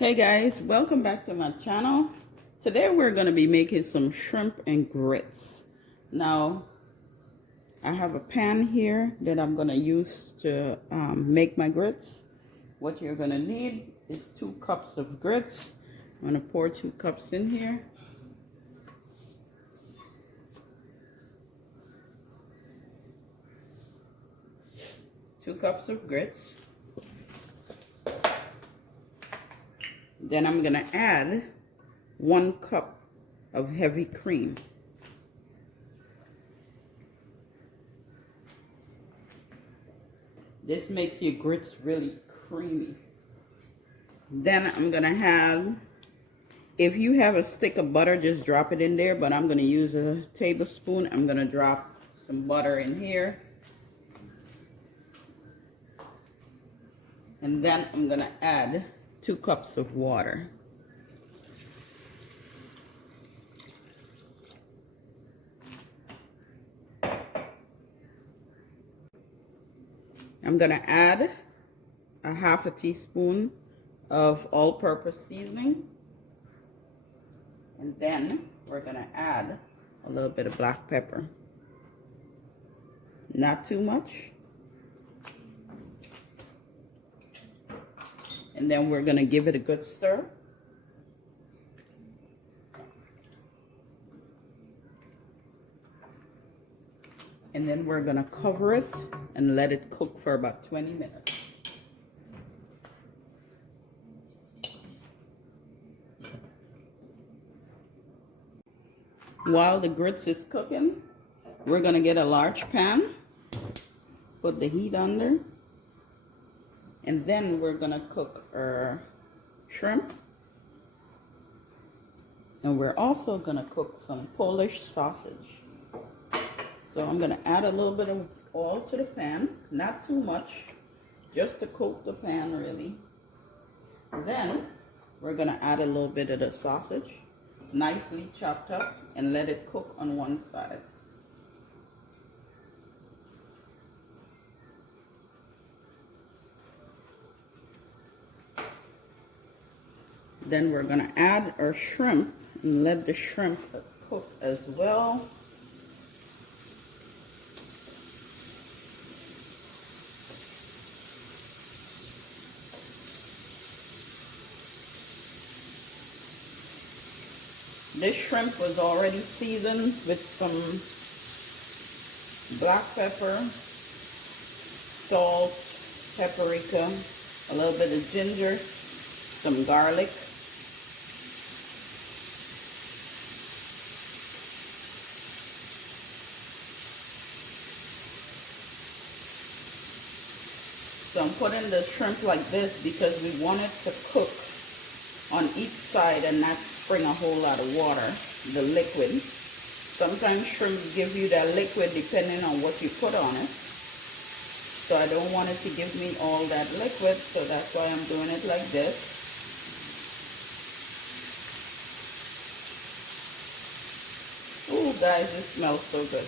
Hey guys, welcome back to my channel. Today we're going to be making some shrimp and grits. Now I have a pan here that I'm going to use to make my grits. What you're going to need is 2 cups of grits. I'm going to pour 2 cups in here. Two cups of grits. Then I'm going to add 1 cup of heavy cream. This makes your grits really creamy. Then I'm going to have, if you have a stick of butter, just drop it in there, but I'm going to use a tablespoon. I'm going to drop some butter in here. And then I'm going to add 2 cups of water. I'm going to add a 1/2 teaspoon of all-purpose seasoning. And then we're going to add a little bit of black pepper. Not too much. And then we're going to give it a good stir. And then we're going to cover it and let it cook for about 20 minutes. While the grits is cooking, we're going to get a large pan, put the heat under, and then we're going to cook our shrimp. And we're also going to cook some Polish sausage. So I'm going to add a little bit of oil to the pan, not too much, just to coat the pan really. Then we're going to add a little bit of the sausage, nicely chopped up, and let it cook on one side. Then we're going to add our shrimp and let the shrimp cook as well. This shrimp was already seasoned with some black pepper, salt, paprika, a little bit of ginger, some garlic. So I'm putting the shrimp like this because we want it to cook on each side and not spring a whole lot of water, the liquid. Sometimes shrimp give you that liquid depending on what you put on it. So I don't want it to give me all that liquid, so that's why I'm doing it like this. Ooh, guys, it smells so good.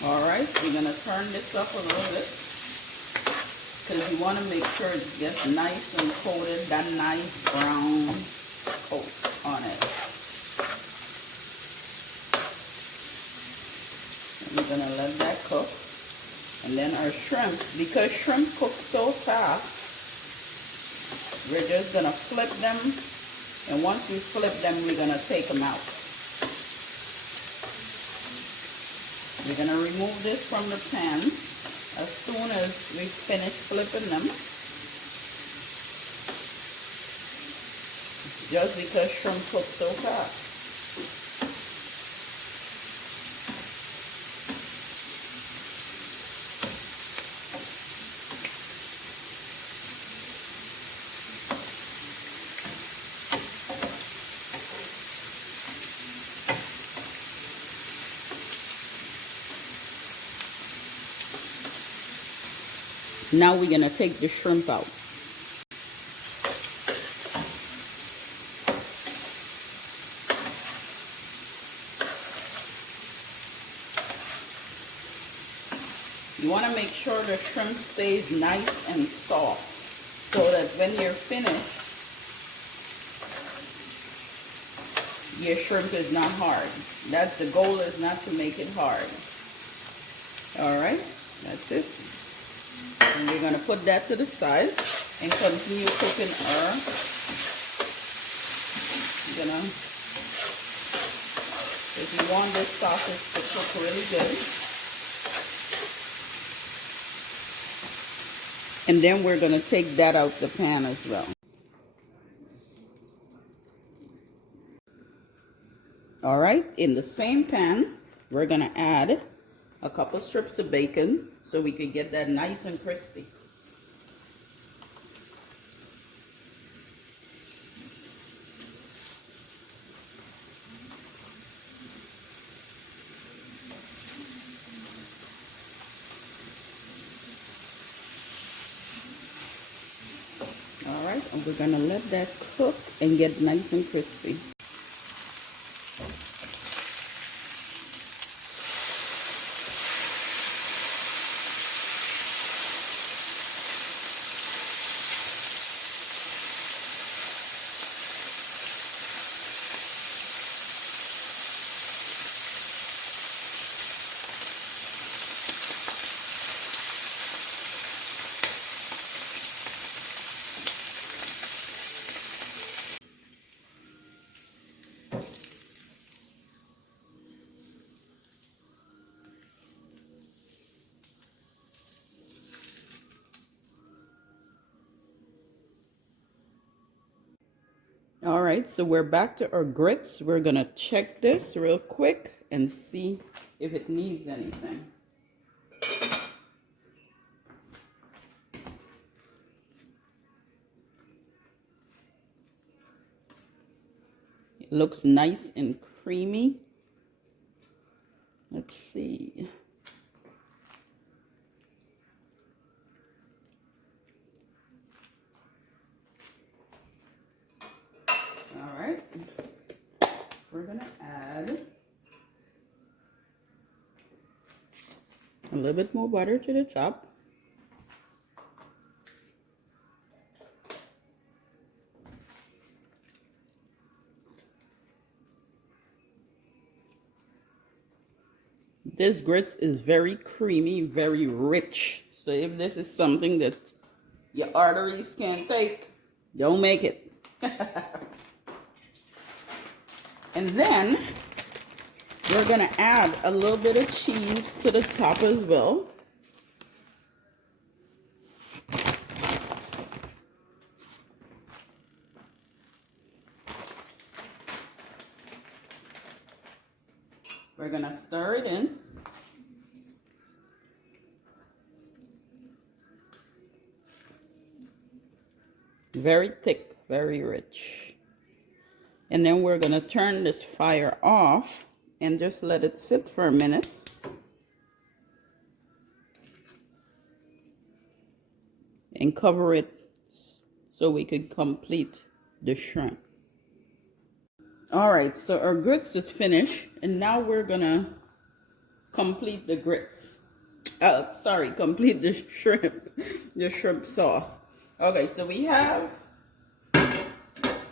Alright, we're going to turn this up a little bit because you want to make sure it gets nice and coated, that nice brown coat on it. And we're going to let that cook. And then our shrimp, because shrimp cook so fast, we're just going to flip them. And once we flip them, we're going to take them out. We're going to remove this from the pan as soon as we finish flipping them. Just because shrimp cook so fast. Now we're going to take the shrimp out. You want to make sure the shrimp stays nice and soft so that when you're finished, your shrimp is not hard. That's the goal, is not to make it hard. All right, that's it. And we're going to put that to the side and continue cooking our, if you want this sausage to cook really good. And then we're going to take that out the pan as well. All right, in the same pan, we're going to add a couple strips of bacon so we can get that nice and crispy. All right, and we're going to let that cook and get nice and crispy. All right, so we're back to our grits. We're gonna check this real quick and see if it needs anything. It looks nice and creamy. Let's see. All right, we're gonna add a little bit more butter to the top. This grits is very creamy, very rich. So if this is something that your arteries can't take, don't make it. And then we're gonna add a little bit of cheese to the top as well. We're gonna stir it in. Very thick, very rich. And then we're gonna turn this fire off and just let it sit for a minute. And cover it so we could complete the shrimp. All right, so our grits is finished, and now we're gonna complete the grits. Complete the shrimp, the shrimp sauce. Okay, so we have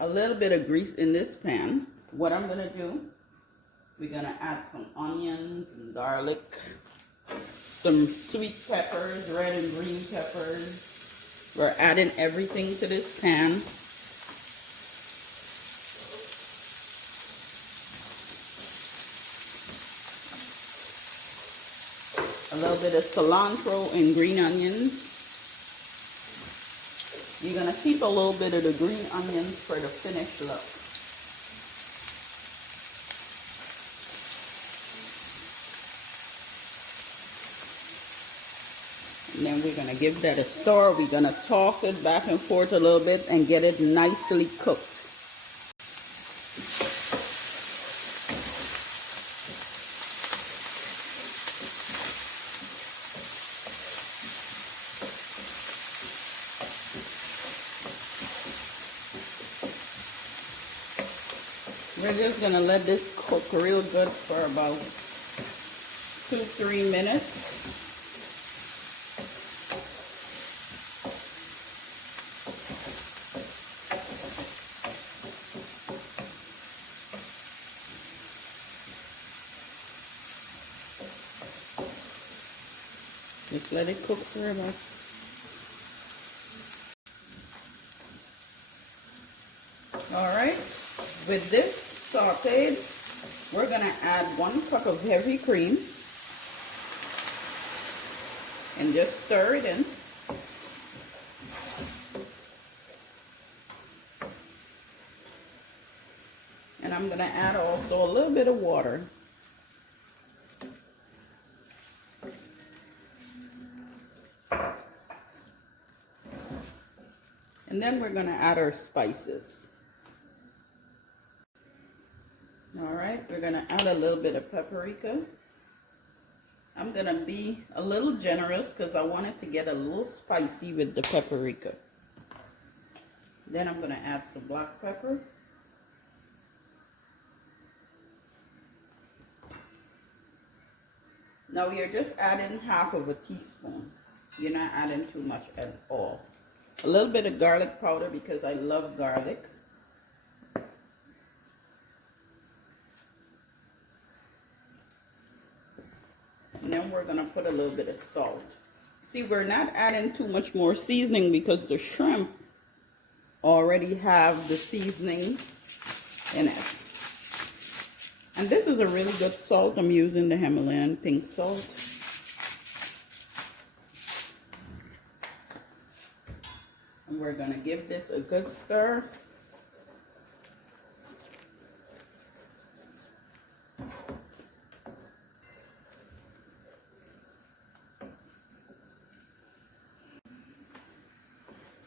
a little bit of grease in this pan. What I'm gonna do, we're gonna add some onions and garlic, some sweet peppers, red and green peppers. We're adding everything to this pan. A little bit of cilantro and green onions. You're going to keep a little bit of the green onions for the finished look. And then we're going to give that a stir. We're going to toss it back and forth a little bit and get it nicely cooked. We're just gonna let this cook real good for about 2-3 minutes. Just let it cook for about. All right, with this sauteed, we're gonna add 1 cup of heavy cream and just stir it in. And I'm gonna add also a little bit of water. And then we're gonna add our spices. All right, we're gonna add a little bit of paprika. I'm gonna be a little generous because I want it to get a little spicy with the paprika. Then I'm gonna add some black pepper. Now you're just adding half of a teaspoon. You're not adding too much at all. A little bit of garlic powder because I love garlic. And then we're gonna put a little bit of salt. See, we're not adding too much more seasoning because the shrimp already have the seasoning in it. And this is a really good salt. I'm using the Himalayan pink salt. And we're gonna give this a good stir.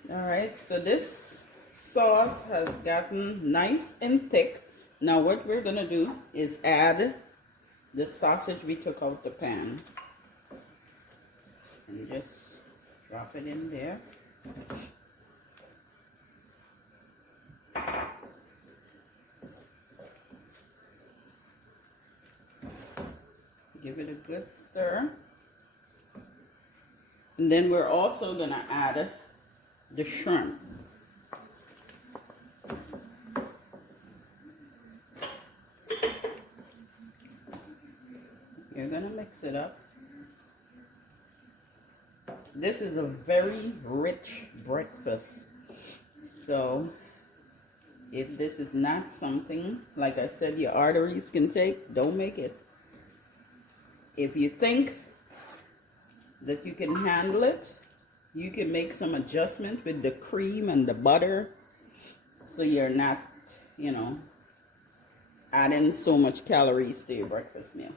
All right, so this sauce has gotten nice and thick. Now what we're gonna do is add the sausage we took out the pan. And just drop it in there. Give it a good stir. And then we're also gonna add the shrimp. You're gonna mix it up. This is a very rich breakfast. So if this is not something, like I said, your arteries can take, don't make it. If you think that you can handle it, you can make some adjustment with the cream and the butter so you're not, you know, adding so much calories to your breakfast meal.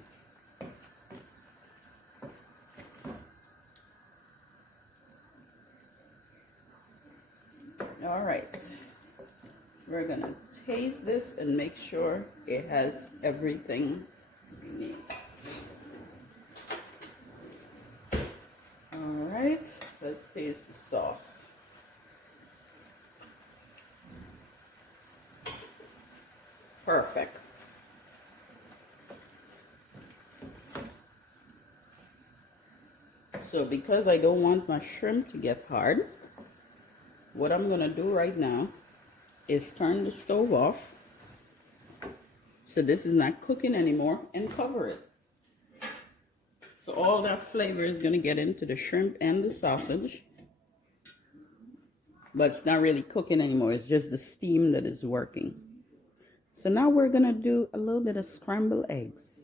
All right, we're gonna taste this and make sure it has everything we need. All right, let's taste the sauce. Perfect. So because I don't want my shrimp to get hard, what I'm gonna do right now is turn the stove off so this is not cooking anymore and cover it. So all that flavor is gonna get into the shrimp and the sausage, but it's not really cooking anymore. It's just the steam that is working. So now we're gonna do a little bit of scrambled eggs.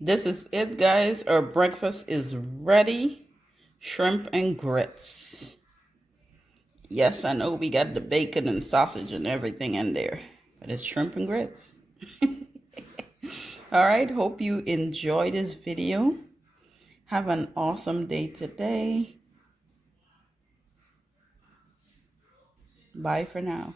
This is it, guys. Our breakfast is ready. Shrimp and grits. Yes, I know we got the bacon and sausage and everything in there. But it's shrimp and grits. All right, hope you enjoyed this video. Have an awesome day today. Bye for now.